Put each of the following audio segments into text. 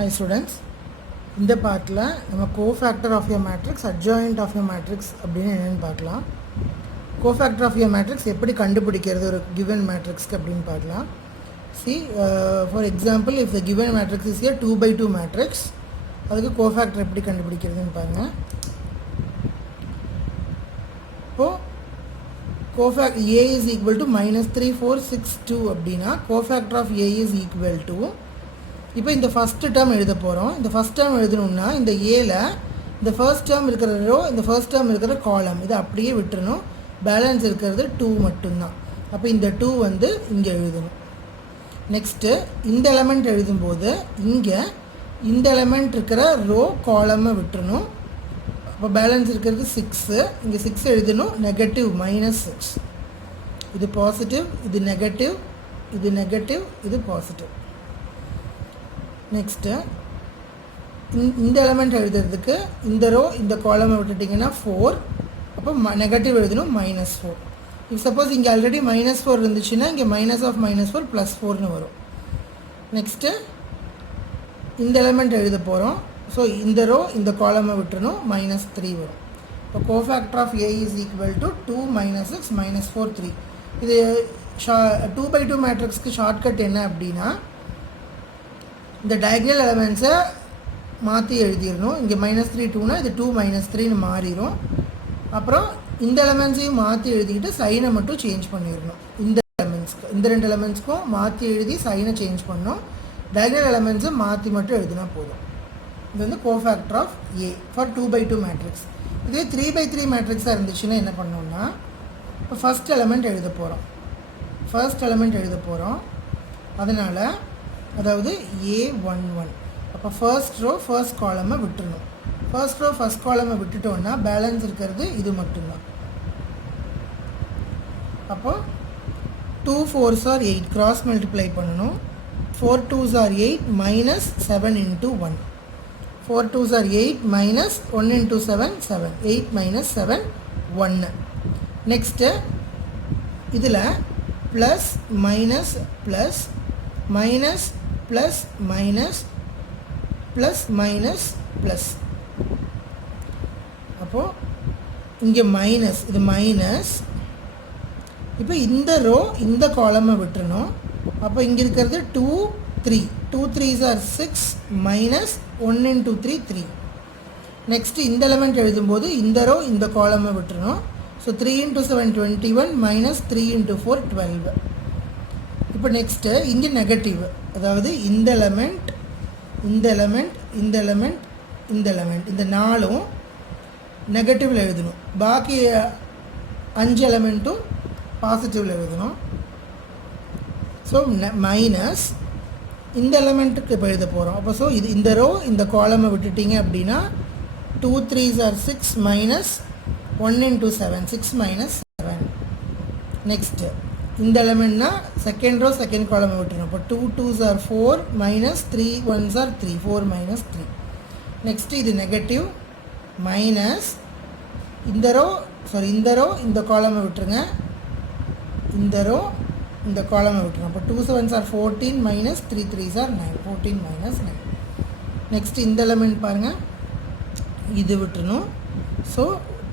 Hi students, இந்த பார்ட்டில் நம்ம cofactor of your matrix, adjoint of your matrix அப்படின்னு என்னென்னு பார்க்கலாம். கோஃபேக்டர் ஆஃப் your matrix எப்படி கண்டுபிடிக்கிறது ஒரு given matrixக்கு அப்படின்னு பார்க்கலாம். See, for example, if the given matrix is a 2 by 2 matrix, அதுக்கு கோஃபேக்டர் எப்படி கண்டுபிடிக்கிறதுன்னு பாருங்கள். இப்போது கோஃபேக்ட் A is equal to -3462 அப்படின்னா cofactor of A is equal to, இப்போ இந்த ஃபஸ்ட்டு டேர்ம் எழுத போகிறோம். இந்த ஃபஸ்ட் டேர்ம் எழுதணும்னா இந்த ஏல இந்த ஃபர்ஸ்ட் டேர்ம் இருக்கிற ரோ, இந்த ஃபர்ஸ்ட் டேர்ம் இருக்கிற காலம் இதை அப்படியே விட்டுறணும். பேலன்ஸ் இருக்கிறது 2 மட்டும்தான். அப்போ இந்த 2 வந்து இங்கே எழுதணும். நெக்ஸ்ட்டு இந்த எலமெண்ட் எழுதும்போது இங்கே இந்த எலமெண்ட் இருக்கிற ரோ காலமை விட்டுறணும். அப்போ பேலன்ஸ் இருக்கிறது 6, இங்கே 6 எழுதணும். நெகட்டிவ் -6, இது பாசிட்டிவ், இது நெகட்டிவ், இது நெகட்டிவ், இது பாசிட்டிவ். நெக்ஸ்ட்டு இந்த எலமெண்ட் எழுதுறதுக்கு இந்த ரோ இந்த காலமை விட்டுட்டிங்கன்னா 4, அப்போ நெகட்டிவ் எழுதணும் -4. இப்போ சப்போஸ் இங்கே ஆல்ரெடி -4 இருந்துச்சுன்னா இங்கே -4 +4ன்னு வரும். நெக்ஸ்ட்டு இந்த எலமெண்ட் எழுத போகிறோம். ஸோ இந்த ரோ இந்த காலமை விட்டுறணும், -3 வரும். இப்போ cofactor of A is equal to 2 -6 -4 3. இது 2 by 2 மேட்ரிக்ஸ்க்கு ஷார்ட்கட் என்ன அப்படின்னா, இந்த டயக்னல் எலமெண்ட்ஸை மாற்றி எழுதிடணும். இங்கே -3 2னா இது 2 -3ன்னு மாறிடும். அப்புறம் இந்த எலமெண்ட்ஸையும் மாற்றி எழுதிக்கிட்டு சைனை மட்டும் சேஞ்ச் பண்ணிடணும். இந்த எலமெண்ட்ஸ்க்கு இந்த 2 எலமெண்ட்ஸ்க்கும் மாற்றி எழுதி சைனை சேஞ்ச் பண்ணணும். டயக்னல் எலமெண்ட்ஸை மாற்றி மட்டும் எழுதினா போதும். இது வந்து cofactor of A for 2 by 2 matrix. இதே 3 by 3 மேட்ரிக்ஸாக இருந்துச்சுன்னா என்ன பண்ணோம்னா, இப்போ ஃபஸ்ட் எலமெண்ட் எழுத போகிறோம். அதனால் அதாவது A11, அப்போ ஃபர்ஸ்ட் ரோ ஃபர்ஸ்ட் காலமை விட்டுறணும். ஃபர்ஸ்ட் ரோ ஃபர்ஸ்ட் காலமை விட்டுட்டோன்னா பேலன்ஸ் இருக்கிறது இது மட்டும்தான். அப்போ 2 4s are 8 கிராஸ் மல்டிப்ளை பண்ணணும். 4 2s are 8 -7 into 1. 4 2s are 8 -1 into 7 7. 8 - 7 1. Next இதில் plus minus plus minus plus minus plus minus plus. அப்போது இங்கே மைனஸ், இது மைனஸ். இப்போ இந்த ரோ இந்த காலமை விட்டுறணும். அப்போ இங்கே இருக்கிறது 2 3. 2 3s are 6 -1 into 3 3. நெக்ஸ்ட்டு இந்த எலமெண்ட் எழுதும்போது இந்த ரோ இந்த காலமை விட்டுறணும். So 3 into 7 21 -3 into 4 12. இப்போ நெக்ஸ்ட்டு இங்கே நெகட்டிவ், அதாவது இந்த எலமெண்ட் இந்த எலமெண்ட் இந்த எலமெண்ட் இந்த எலமெண்ட் இந்த 4ம் நெகட்டிவில் எழுதணும். பாக்கி 5 எலமெண்ட்டும் பாசிட்டிவில் எழுதணும். ஸோ மைனஸ் இந்த எலமெண்ட்டுக்கு இப்போ எழுத போகிறோம். அப்போ ஸோ இது இந்த ரோ இந்த காலமை விட்டுட்டிங்க அப்படின்னா 2 3s are 6 -1 into 7 6 - 7. நெக்ஸ்ட்டு இந்த எலமெண்ட்னா செகண்ட் ரோ செகண்ட் காலமை விட்டுரும். இப்போ 2 2s are 4 -3 1s are 3 4 - 3. Next இது நெகட்டிவ் மைனஸ் இந்த ரோ இந்த காலமை விட்டுருங்க, இந்த ரோ இந்த காலமை விட்டுருங்க. அப்போ 2 7s are 14 -3 3s are 9 14 - 9. Next இந்த எலமெண்ட் பாருங்கள், இது விட்டுருணும். ஸோ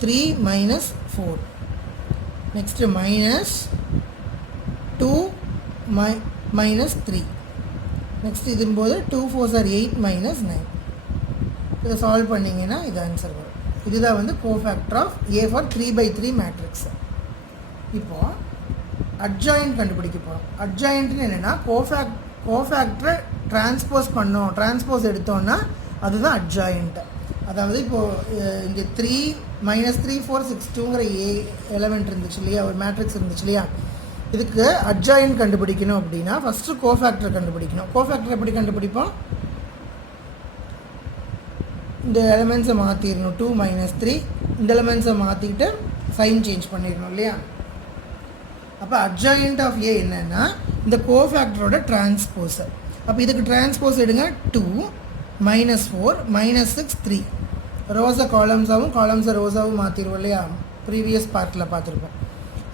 3 - 4. நெக்ஸ்ட்டு -2 -3. நெக்ஸ்ட் இதும்போது 2 4s are 8 -9. இதை சால்வ் பண்ணிங்கன்னா இது ஆன்சர் வரும். இதுதான் வந்து cofactor of A for 3 by 3 matrix. இப்போது அட்ஜாயிண்ட் கண்டுபிடிக்க போகிறோம். அட்ஜாயிண்ட்னு என்னென்னா கோஃபேக்டரை டிரான்ஸ்போஸ் எடுத்தோன்னா அதுதான் அட்ஜாயிண்ட். அதாவது இப்போது இங்கே 3 -3 4 6 2ங்கிற A எலமெண்ட் இருந்துச்சு இல்லையா, ஒரு மேட்ரிக்ஸ் இருந்துச்சு இல்லையா, இதுக்கு அட்ஜாயிண்ட் கண்டுபிடிக்கணும் அப்படின்னா ஃபஸ்ட்டு கோஃபேக்டர் கண்டுபிடிக்கணும். கோஃபேக்டர் எப்படி கண்டுபிடிப்போம், இந்த எலமெண்ட்ஸை மாற்றிடணும். 2 -3 இந்த எலமெண்ட்ஸை மாற்றிக்கிட்டு சைன் சேஞ்ச் பண்ணிடணும் இல்லையா. அப்போ அட்ஜாயிண்ட் ஆஃப் A என்னென்னா இந்த கோஃபேக்டரோட டிரான்ஸ்போஸ். அப்போ இதுக்கு டிரான்ஸ்போஸ் எடுங்க. 2 -4 -6 3. ரோஸை காலம்ஸாகவும் காலம்ஸை ரோஸாகவும் மாற்றிடுவோம் இல்லையா, ப்ரீவியஸ் பார்ட்டில் பார்த்துருப்போம்.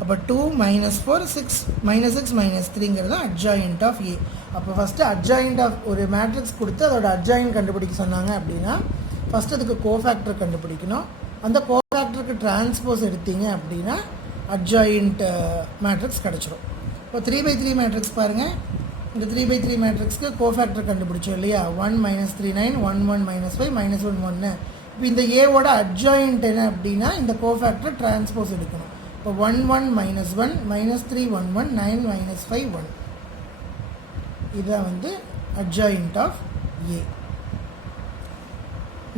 அப்போ 2 minus 4 6 minus 6 minus 3ங்கிறது adjoint of A. அப்போ ஃபஸ்ட்டு adjoint of ஒரு மேட்ரிக்ஸ் கொடுத்து அதோட adjoint கண்டுபிடிக்க சொன்னாங்க அப்படின்னா ஃபஸ்ட்டு அதுக்கு கோஃபேக்டர் கண்டுபிடிக்கணும். அந்த கோஃபேக்டருக்கு டிரான்ஸ்போஸ் எடுத்தீங்க அப்படின்னா adjoint மேட்ரிக்ஸ் கிடச்சிரும். இப்போ 3/3 மேட்ரிக்ஸ் பாருங்கள். இந்த 3/3 மேட்ரிக்ஸ்க்கு கோஃபேக்டர் கண்டுபிடிச்சோம் இல்லையா? 1 minus 3 9 1 1 minus 5 minus 1 1. இப்போ இந்த ஏவோட adjoint என்ன அப்படின்னா இந்த கோஃபேக்டர் டிரான்ஸ்போஸ் எடுக்கணும். இப்போ 1 1 minus 1 minus 3 1 1 9 minus 5 1. இதுதான் வந்து adjoint of A.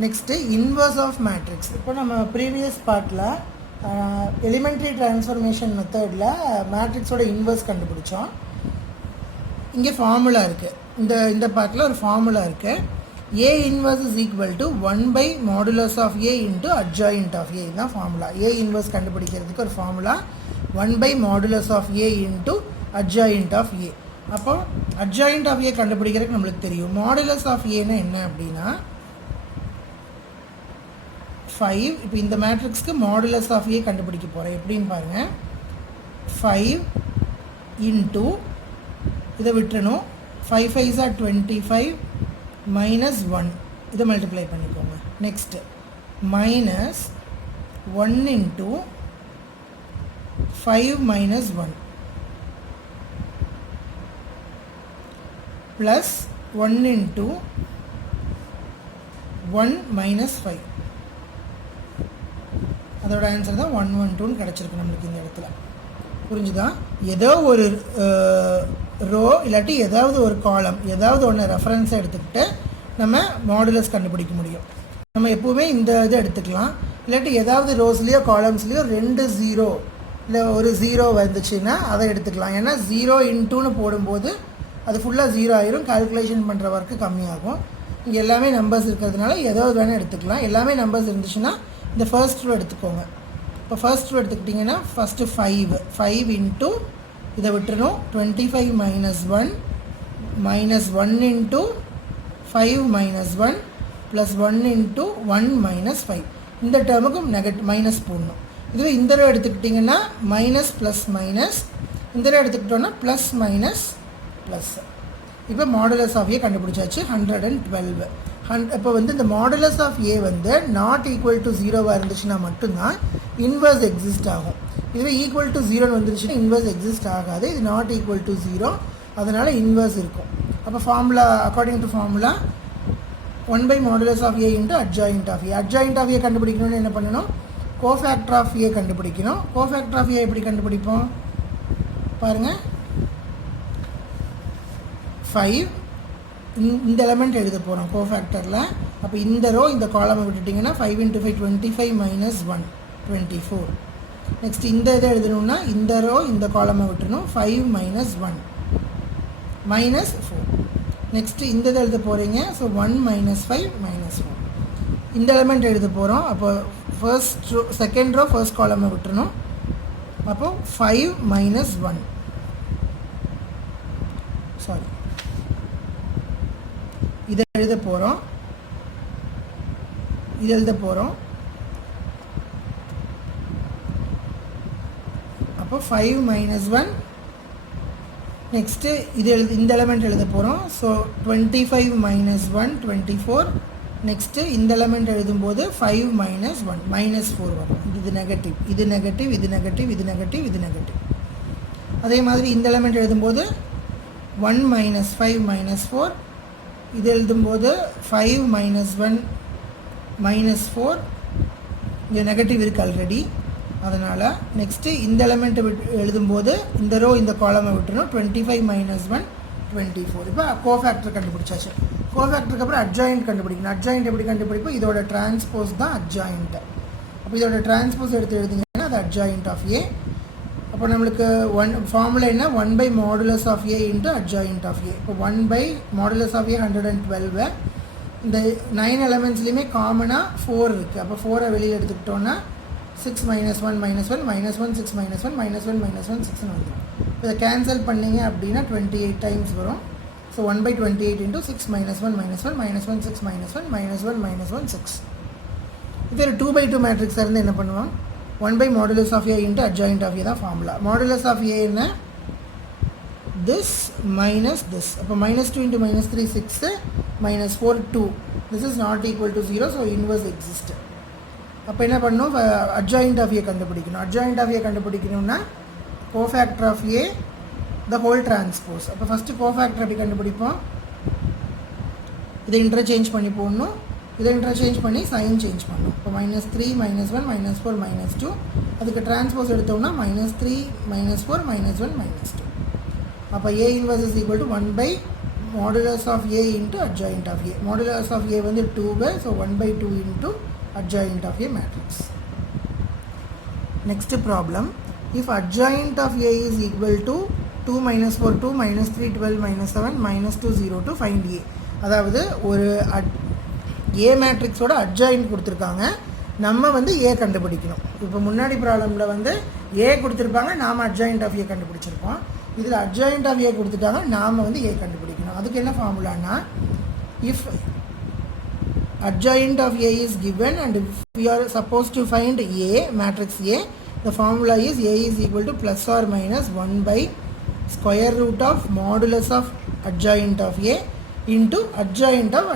Next inverse of matrix. இப்போ நம்ம ப்ரீவியஸ் பார்ட்டில் எலிமெண்ட்ரி டிரான்ஸ்ஃபர்மேஷன் மெத்தடில் மேட்ரிக்ஸோட இன்வர்ஸ் கண்டுபிடிச்சோம். இங்கே ஃபார்முலா இருக்குது. இந்த பார்ட்டில் ஒரு ஃபார்முலா இருக்குது. A inverse is equal to 1 by modulus of A into adjoint of A. இதுதான் ஃபார்முலா. A inverse கண்டுபிடிக்கிறதுக்கு ஒரு formula 1 by modulus of A into adjoint of A. அப்போ adjoint of A கண்டுபிடிக்கிறதுக்கு நம்மளுக்கு தெரியும். modulus of Aனா என்ன அப்படின்னா 5. இப்போ இந்த மேட்ரிக்ஸ்க்கு modulus of A கண்டுபிடிக்க போகிறேன். எப்படின்னு பாருங்கள். 5 into இதை விட்டுறணும். 5 5s are 25 minus 1 இதை மல்டிப்ளை பண்ணிக்கோங்க. Next minus 1 into 5 minus 1 plus 1 into 1 minus 5. அதோட ஆன்சர் தான் 1 1 2ன்னு கிடச்சிருக்கு நம்மளுக்கு இந்த இடத்துல. புரிஞ்சுதா? ஏதோ ஒரு ரோ இல்லாட்டி ஏதாவது ஒரு காலம் ஏதாவது ஒன்று ரெஃபரன்ஸை எடுத்துக்கிட்டு நம்ம மாடுலஸ் கண்டுபிடிக்க முடியும். நம்ம எப்போவுமே இந்த இதை எடுத்துக்கலாம். இல்லாட்டி ஏதாவது ரோஸ்லேயோ காலம்ஸ்லேயோ 2 0 இல்லை ஒரு 0 வந்துச்சுன்னா அதை எடுத்துக்கலாம். ஏன்னா 0 இன்ட்டுன்னு போடும்போது அது ஃபுல்லாக 0 ஆயிரும். கால்குலேஷன் பண்ணுற ஒர்க்கு கம்மியாகும். இங்கே எல்லாமே நம்பர்ஸ் இருக்கிறதுனால ஏதாவது வேணால் எடுத்துக்கலாம். எல்லாமே நம்பர்ஸ் இருந்துச்சுன்னா இந்த ஃபர்ஸ்ட் ரோ எடுத்துக்கோங்க. இப்போ ஃபர்ஸ்ட் ரோ எடுத்துக்கிட்டிங்கன்னா ஃபஸ்ட்டு 5 இன்ட்டு இதை விட்டுறணும். 25 minus 1 minus 1 into 5 minus 1 plus 1 into 1 minus 5. இந்த டேர்முக்கு மைனஸ் போடணும். இதுவே இந்த ரோ எடுத்துக்கிட்டிங்கன்னா மைனஸ் ப்ளஸ் மைனஸ், இந்த ரோ எடுத்துக்கிட்டோன்னா ப்ளஸ் மைனஸ் ப்ளஸ். இப்போ மாடுலஸ் ஆஃப் ஏ கண்டுபிடிச்சாச்சு 112. இப்போ வந்து இந்த மாடுலஸ் ஆஃப் ஏ வந்து நாட் ஈக்குவல் டு 0வாக இருந்துச்சுன்னா மட்டும்தான் இன்வர்ஸ் எக்ஸிஸ்ட் ஆகும். இதுவே ஈக்குவல் டு 0 வந்துருச்சுன்னா இன்வர்ஸ் எக்ஸிஸ்ட் ஆகாது. இது நாட் ஈக்குவல் டு 0, அதனால் இன்வர்ஸ் இருக்கும். அப்போ formula according to formula 1 by modulus of A into adjoint of A. adjoint of A கண்டுபிடிக்கணும்னு என்ன பண்ணணும்? கோஃபேக்டர் ஆஃப் A கண்டுபிடிக்கணும். கோஃபேக்டர் ஆஃப் A எப்படி கண்டுபிடிப்போம் பாருங்கள். 5 இந்த எலமெண்ட் எழுத போகிறோம் கோஃபேக்டரில். அப்போ இந்த ரோ இந்த காலமை விட்டுட்டிங்கன்னா 5 into 5 25 minus 1 24. நெக்ஸ்ட் இந்த இதை எழுதணும்னா இந்த ரோ இந்த காலமை விட்டுணும். 5 minus 1 minus 4. நெக்ஸ்ட்டு இந்த இதை எழுத போகிறீங்க. So 1 minus 5 minus 4. இந்த எலமெண்ட் எழுத போகிறோம். அப்போ first row second row first காலமை விட்டுணும். அப்போ 5 minus 1 சாரி இதை எழுத போகிறோம். இது எழுத போகிறோம். அப்போ 5 minus 1 நெக்ஸ்ட்டு இந்த எலமெண்ட் எழுத போகிறோம். So 25 minus 1 24. நெக்ஸ்ட்டு இந்த எலமெண்ட் எழுதும்போது 5 minus 1 minus 4 வரும். இது நெகட்டிவ், இது நெகட்டிவ், இது நெகட்டிவ், இது நெகட்டிவ், இது நெகட்டிவ். அதே மாதிரி இந்த எலமெண்ட் எழுதும்போது 1 minus 5 minus 4. இது எழுதும்போது 5 minus 1 minus 4. இங்கே நெகட்டிவ் இருக்குது ஆல்ரெடி, அதனால் நெக்ஸ்ட்டு இந்த எலமெண்ட்டை எழுதும்போது இந்த ரோ இந்த காலமை விட்டுரும். 25 minus 1 24. இப்போ கோஃபேக்டர் கண்டுபிடிச்சாச்சு. கோஃபேக்டருக்கு அப்புறம் அட்ஜாயிண்ட் கண்டுபிடிக்கணும். அட்ஜாயிண்ட் எப்படி கண்டுபிடிப்போம்? இதோட டிரான்ஸ்போஸ் தான் அட்ஜாயிண்ட். அப்போ இதோட டிரான்ஸ்போஸ் எடுத்து எழுதிங்கன்னா அது அட்ஜாயிண்ட் ஆஃப் ஏ. அப்போ நம்மளுக்கு ஃபார்முலா என்ன? 1 by modulus of A into adjoint of A. இப்போ 1 by modulus of A 112. இந்த 9 எலமெண்ட்ஸ்லேயுமே காமனாக 4 இருக்குது. அப்போ 4 வெளியே எடுத்துக்கிட்டோன்னா 6 minus 1 minus 1 minus 1 6 minus 1 minus 1 minus 1 6 வந்துடும். இதை கேன்சல் பண்ணிங்க அப்படின்னா 28 டைம்ஸ் வரும். So 1 by 28 into 6 minus 1 minus 1 minus 1 6 minus 1 minus 1 minus 1 6. இது ஒரு 2 by 2 மேட்ரிக்ஸாக இருந்து என்ன பண்ணுவோம்? 1 by modulus of A into adjoint of A தான் formula. Modulus of A என்ன this minus this. அப்போ minus 2 into minus 3 6 minus 4 2. This is not equal to 0, so inverse exists. அப்போ என்ன பண்ணணும், adjoint of A கண்டுபிடிக்கணும். adjoint of A கண்டுபிடிக்கணும்னா cofactor of A the whole transpose. அப்போ first cofactor எப்படி கண்டுபிடிப்போம், இதை இன்டர்சேஞ்ச் பண்ணி போடணும், இதை இன்டர்சேஞ்ச் பண்ணி சைன் சேஞ்ச் பண்ணணும். இப்போ -3 -1 -4 -2, அதுக்கு டிரான்ஸ்போஸ் எடுத்தோம்னா -3 -4 -1 -2. அப்போ A inverse is equal to 1 by modulus of A into adjoint of A. Modulus of A வந்து 2 by, so 1 by 2 into adjoint of A matrix. Next problem, if adjoint of A is equal to 2 - 4 2 -3 12 -7 -2 0 to find A. அதாவது ஒரு A மேட்ரிக்ஸோட adjoint கொடுத்துருக்காங்க, நம்ம வந்து A கண்டுபிடிக்கணும். இப்போ முன்னாடி ப்ராப்ளமில் வந்து A கொடுத்துருப்பாங்க, நாம் அட்ஜாயின்ட் ஆஃப் A கண்டுபிடிச்சிருப்போம். இதில் அட்ஜாயின்ட் ஆஃப் A கொடுத்துட்டாங்க, நாம் வந்து A கண்டுபிடிக்கணும். அதுக்கு என்ன ஃபார்முலானா, if adjoint of A is given and if we are supposed to find A, matrix A, the formula is A is equal to plus or minus 1 by square root of modulus of adjoint of A into adjoint of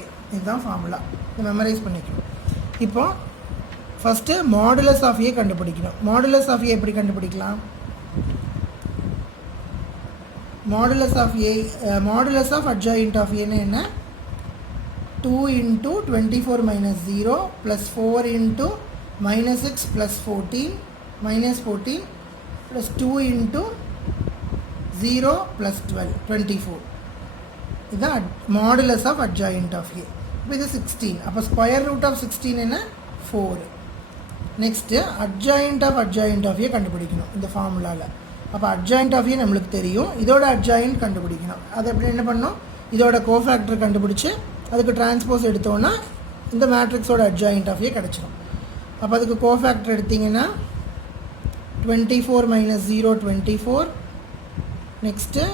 A. இதுதான் formula, இதை memorise பண்ணிக்கணும். இப்போ first modulus of ஏ கண்டுபிடிக்கணும். Modulus of A எப்படி கண்டுபிடிக்கலாம், modulus of A, modulus of adjoint of ஏன்னு என்ன, 2 into 24 minus 0 plus 4 into minus 6 plus 14 minus 14 plus 2 into 0 plus 12 24. இதுதான் மாடுலஸ் ஆஃப் அட்ஜாயிண்ட் ஆஃப் ஏ. இப்போ இது 16. அப்போ ஸ்கொயர் ரூட் ஆஃப் 16 என்ன, 4. நெக்ஸ்ட்டு அட்ஜாயிண்ட் ஆஃப் ஏ கண்டுபிடிக்கணும் இந்த ஃபார்முலாவில். அப்போ அட்ஜாயிண்ட் ஆஃப் ஏ நம்மளுக்கு தெரியும், இதோட அட்ஜாயிண்ட் கண்டுபிடிக்கணும். அது எப்படி என்ன பண்ணணும், இதோட கோஃபேக்டர் கண்டுபிடிச்சி அதுக்கு டிரான்ஸ்போஸ் எடுத்தோன்னா இந்த மேட்ரிக்ஸோட அட்ஜாயிண்ட் ஆஃப் ஏ கிடச்சிடும். அப்போ அதுக்கு கோஃபேக்டர் எடுத்திங்கன்னா 24 minus 0 24, next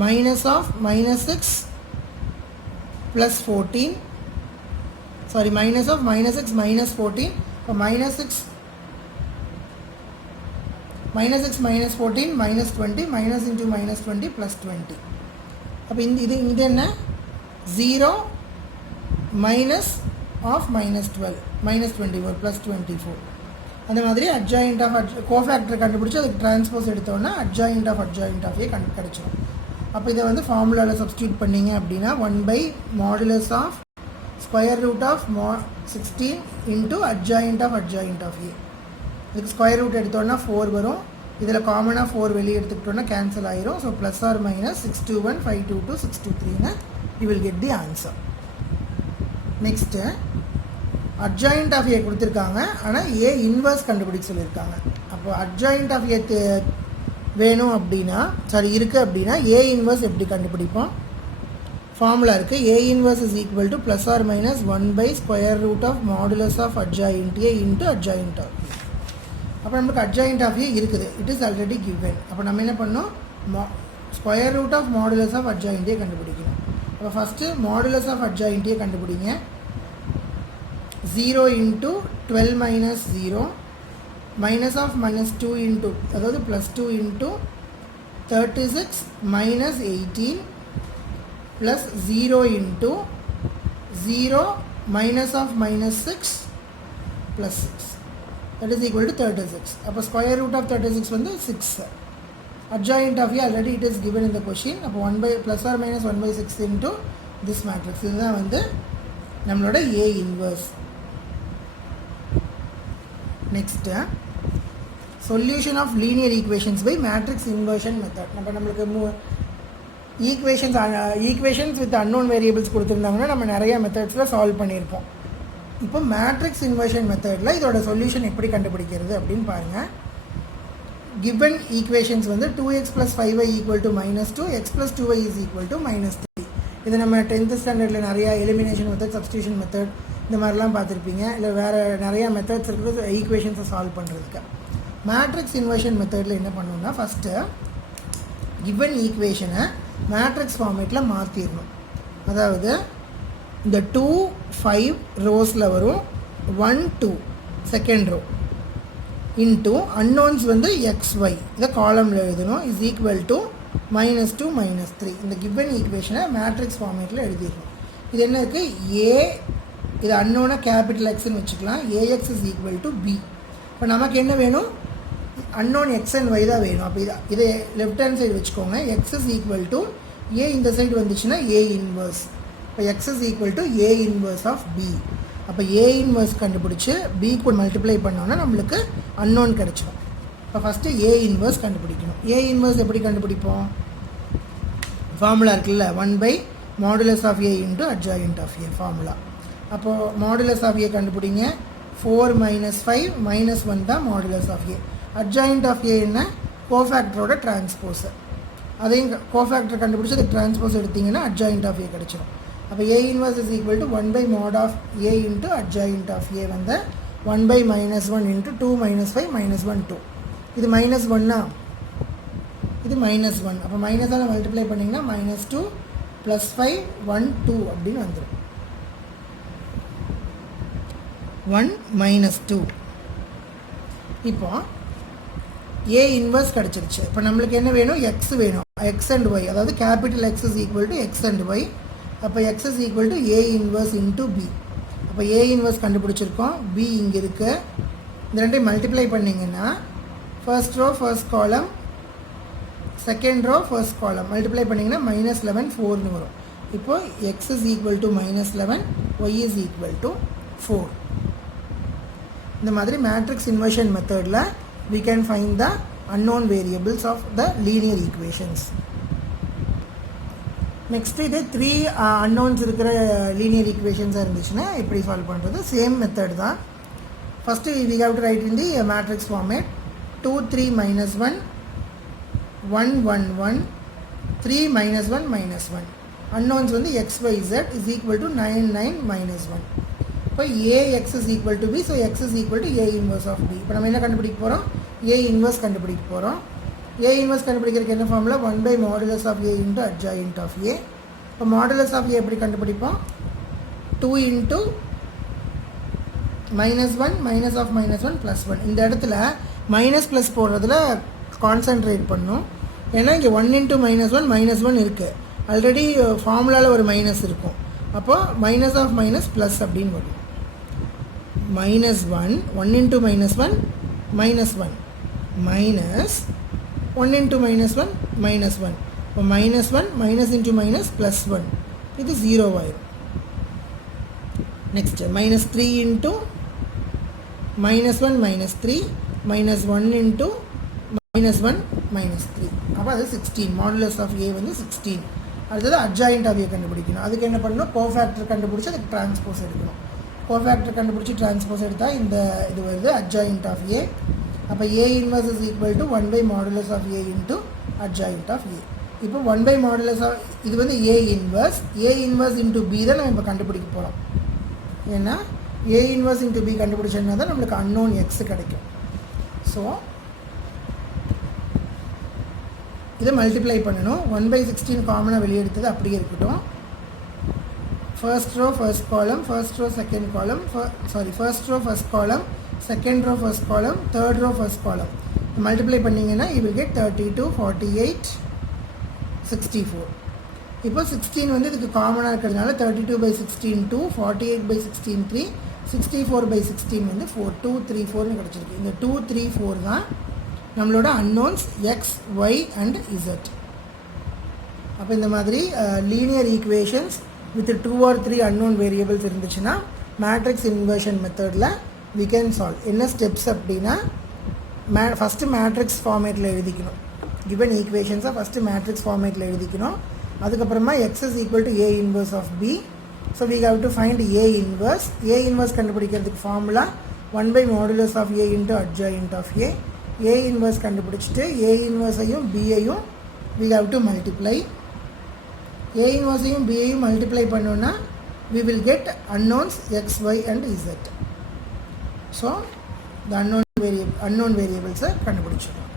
minus of minus 6 plus 14, sorry minus of minus 6 minus 14, so minus 6 minus 14 minus 20 minus into minus 20 plus 20. அப்போ இது என்ன, 0 minus of minus 12 minus 24 plus 24. அந்த மாதிரி அட்ஜாயிண்ட் ஆஃப் கோஃபேக்டர் கண்டுபிடிச்சி அதுக்கு டிரான்ஸ்போஸ் எடுத்தோன்னா அட்ஜாயிண்ட் ஆஃப் ஏ கிடச்சிடும். அப்போ இதை வந்து ஃபார்முலாவில் சப்ஸ்டியூட் பண்ணிங்க அப்படின்னா 1 by modulus of square root of 16 into adjoint of A. இதுக்கு ஸ்கொயர் ரூட் எடுத்தோன்னா 4 வரும், இதில் காமனாக 4 வெளியே எடுத்துக்கிட்டோன்னா கேன்சல் ஆயிரும். So plus or minus 621 522 623 you will get the answer. Next adjoint of A கொடுத்துருக்காங்க, ஆனால் ஏ இன்வர்ஸ் கண்டுபிடிக்க சொல்லியிருக்காங்க. அப்போ அட்ஜாயிண்ட் ஆஃப் ஏ வேணும் அப்படின்னா, சாரி இருக்குது அப்படின்னா ஏ இன்வர்ஸ் எப்படி கண்டுபிடிப்போம், ஃபார்முலா இருக்குது. A inverse is equal to plus or minus 1 by square root of modulus of adjoint A into adjoint of A. அப்போ நமக்கு அட்ஜாயிண்ட் ஆஃப் ஏ இருக்குது, இட் இஸ் ஆல்ரெடி கிவன். அப்போ நம்ம என்ன பண்ணோம், square root of modulus of adjoint A கண்டுபிடிக்கணும். அப்போ first modulus of adjoint A கண்டுபிடிங்க. 0 into 12 minus 0 minus of minus 2 into, அதாவது plus 2 into 36 minus 18 plus 0 into 0 minus of minus 6 plus 6, that is equal to 36. அப்போ square root of 36 வந்து 6. adjoint of A already it is given in the question. அப்போ 1 by plus or minus 1 by 6 into this matrix. இதுதான் வந்து நம்மளோட A inverse. Next solution of linear equations by matrix inversion method. நம்ம நம்மளுக்கு equations with unknown variables கொடுத்துருந்தாங்கன்னா நம்ம நிறைய மெத்தட்ஸில் solve பண்ணியிருப்போம். இப்போ மேட்ரிக்ஸ் இன்வர்ஷன் மெத்தடில் இதோட சொல்யூஷன் எப்படி கண்டுபிடிக்கிறது அப்படின்னு பாருங்கள். given ஈக்குவேஷன்ஸ் வந்து 2x plus 5y equal to minus 2, x plus 2y is equal to minus 3. இது நம்ம 10th ஸ்டாண்டர்டில் நிறையா எலிமினேஷன் மெத்தட், சப்ஸ்டியூஷன் மெத்தட் இந்த மாதிரிலாம் பார்த்துருப்பீங்க. இல்லை வேறு நிறையா மெத்தட்ஸ் இருக்குது ஈக்குவேஷன்ஸை சால்வ் பண்ணுறதுக்கு. மேட்ரிக்ஸ் இன்வர்ஷன் மெத்தடில் என்ன பண்ணணும்னா, ஃபஸ்ட்டு given ஈக்குவேஷனை மேட்ரிக்ஸ் ஃபார்மேட்டில் மாற்றிடணும். அதாவது இந்த 2 5 ரோஸில் வரும், 1 2 செகண்ட் ரோ, இன்ட்டு அன்னோன்ஸ் வந்து XY இதை காலமில் எழுதணும் இஸ் ஈக்குவல் டு -2 -3 இந்த கிவன் ஈக்குவேஷனை மேட்ரிக்ஸ் ஃபார்மேட்டில் எழுதிடணும். இது என்ன இருக்குது ஏ இது அன்னோனா கேபிட்டல் எக்ஸ்ன்னு வச்சுக்கலாம் AX is equal to B. இப்போ நமக்கு என்ன வேணும் அன்னோன் X அண்ட் Y தான் வேணும். அப்போ இதை லெஃப்ட் ஹேண்ட் சைடு வச்சுக்கோங்க X is equal to A இந்த சைடு வந்துச்சுன்னா A இன்வர்ஸ். இப்போ X is equal to A inverse of B. அப்போ A இன்வர்ஸ் கண்டுபிடிச்சி B கூட மல்டிப்ளை பண்ணோன்னா நம்மளுக்கு அன்னோன் கிடச்சிடும். இப்போ ஃபஸ்ட்டு A இன்வர்ஸ் கண்டுபிடிக்கணும். A இன்வர்ஸ் எப்படி கண்டுபிடிப்போம் ஃபார்முலா இருக்குல்ல 1/mod of A into adjoint of A formula. அப்போது மாடுலஸ் ஆஃப் A கண்டுபிடிங்க 4 - 5 -1 தான் modulus of A. Adjoint of A என்ன கோஃபேக்டரோட டிரான்ஸ்போஸர் அதையும் கோஃபேக்டர் கண்டுபிடிச்சி அது டிரான்ஸ்போஸ் எடுத்திங்கன்னா அட்ஜாயிண்ட் ஆஃப் A கிடச்சிடும். அப்போ A inverse is equal to 1/mod of A into adjoint of A வந்து 1/-1 இன்ட்டு 2 - 5 -1 2. இது -1 இது -1. அப்போ மைனஸால் மல்டிப்ளை பண்ணிங்கன்னா -2 +5 1 2 அப்படின்னு வந்துடும். 1 - 2. இப்போ A இன்வர்ஸ் கிடச்சிருச்சு. இப்போ நம்மளுக்கு என்ன வேணும் X வேணும் X அண்ட் Y அதாவது capital X is equal to X and Y. அப்போ X is equal to A inverse into B. அப்போ A இன்வர்ஸ் கண்டுபிடிச்சிருக்கோம் B இங்கே இருக்குது. இந்த ரெண்டையும் மல்டிப்ளை பண்ணிங்கன்னா first row first column second row first column multiply பண்ணிங்கன்னா -11 4ன்னு வரும். இப்போது X is equal to -11 Y is equal to 4. இந்த மாதிரி மேட்ரிக்ஸ் இன்வர்ஷன் மெத்தடில் we can find the unknown variables of the linear equations. Next இது 3 unknowns இருக்கிற linear ஈக்குவேஷன்ஸாக இருந்துச்சுன்னா எப்படி சால்வ் பண்ணுறது சேம் மெத்தட் தான். First we have to write in the matrix format 2 3 -1 1 1 1 3 -1 -1. unknowns வந்து x y z is equal to 9 9 -1. இப்போ AX is equal to B, so X is equal to A inverse of B. இப்போ நம்ம என்ன கண்டுபிடிக்க போகிறோம் A inverse கண்டுபிடிக்க போகிறோம். A inverse கண்டுபிடிக்கிறதுக்கு என்ன formula 1/mod of A into adjoint of A. இப்போ modulus of A எப்படி கண்டுபிடிப்போம் 2 into -1 minus of -1 plus 1. இந்த இடத்துல மைனஸ் ப்ளஸ் போடுறதுல கான்சன்ட்ரேட் பண்ணும். ஏன்னா இங்கே 1 into -1 -1 இருக்குது. ஆல்ரெடி ஃபார்முலாவில் ஒரு மைனஸ் இருக்கும். அப்போது மைனஸ் ஆஃப் மைனஸ் ப்ளஸ் அப்படின்னு வரும். -1 1 into -1 -1 minus 1 into -1 -1. இப்போ -1 minus into minus plus 1 இது 0 ஆயிரும். Next -3 into -1 -3 -1 into -1 -3. அப்போ அது 16. மாடுலஸ் ஆஃப் A வந்து 16. அடுத்தது அட்ஜாயிண்ட் ஆஃப் A கண்டுபிடிக்கணும். அதுக்கு என்ன பண்ணணும் கோஃபேக்டர் கண்டுபிடிச்சி அதுக்கு டிரான்ஸ்போஸ் எடுக்கணும். கோஃபேக்டர் கண்டுபிடிச்சி டிரான்ஸ்போஸ் எடுத்தால் இந்த இது வருது அட்ஜாயிண்ட் ஆஃப் A. அப்போ A inverse is equal to 1/mod of A into adjoint of A. இப்போ 1/mod of இது வந்து A இன்வர்ஸ் இன்ட்டு B தான் நம்ம இப்போ கண்டுபிடிக்க போகிறோம். ஏன்னா A இன்வர்ஸ் இன்ட்டு B கண்டுபிடிச்சோன்னா தான் நம்மளுக்கு அன்னோன் X கிடைக்கும். ஸோ இதை மல்டிப்ளை பண்ணணும். 1/16 காமனாக வெளியெடுத்தது அப்படியே இருக்கட்டும். First row first column first row second column first row first column second row first column third row first column multiply பண்ணிங்கன்னா you will get 32 48 64. இப்போ 16 வந்து இதுக்கு காமனாக இருக்கிறதுனால 32/16 2 48/16 3 64/16 வந்து 4 2 3 4ன்னு கிடச்சிருக்கு. இந்த 2 3 4 தான் நம்மளோட unknowns X Y and Z. அப்போ இந்த மாதிரி linear equations with 2 or 3 unknown variables இருந்துச்சுன்னா மேட்ரிக்ஸ் இன்வர்ஷன் மெத்தடில் we can solve. என்ன ஸ்டெப்ஸ் அப்படின்னா ஃபஸ்ட்டு மேட்ரிக்ஸ் ஃபார்மேட்டில் எழுதிக்கணும். கிவன் ஈக்குவேஷன்ஸை ஃபஸ்ட்டு மேட்ரிக்ஸ் ஃபார்மேட்டில் எழுதிக்கணும். அதுக்கப்புறமா X is equal to A inverse of B. So we have to find A inverse. A inverse கண்டுபிடிக்கிறதுக்கு formula 1/mod of A into adjoint of A. A inverse கண்டுபிடிச்சிட்டு A inverseஐயும் Bஐயும் we have to multiply. A inverseஐயும் Bஐயும் multiply பண்ணோன்னா we will get unknowns X, Y and Z. So the unknown variables கண்டுபிடிச்சிடலாம்.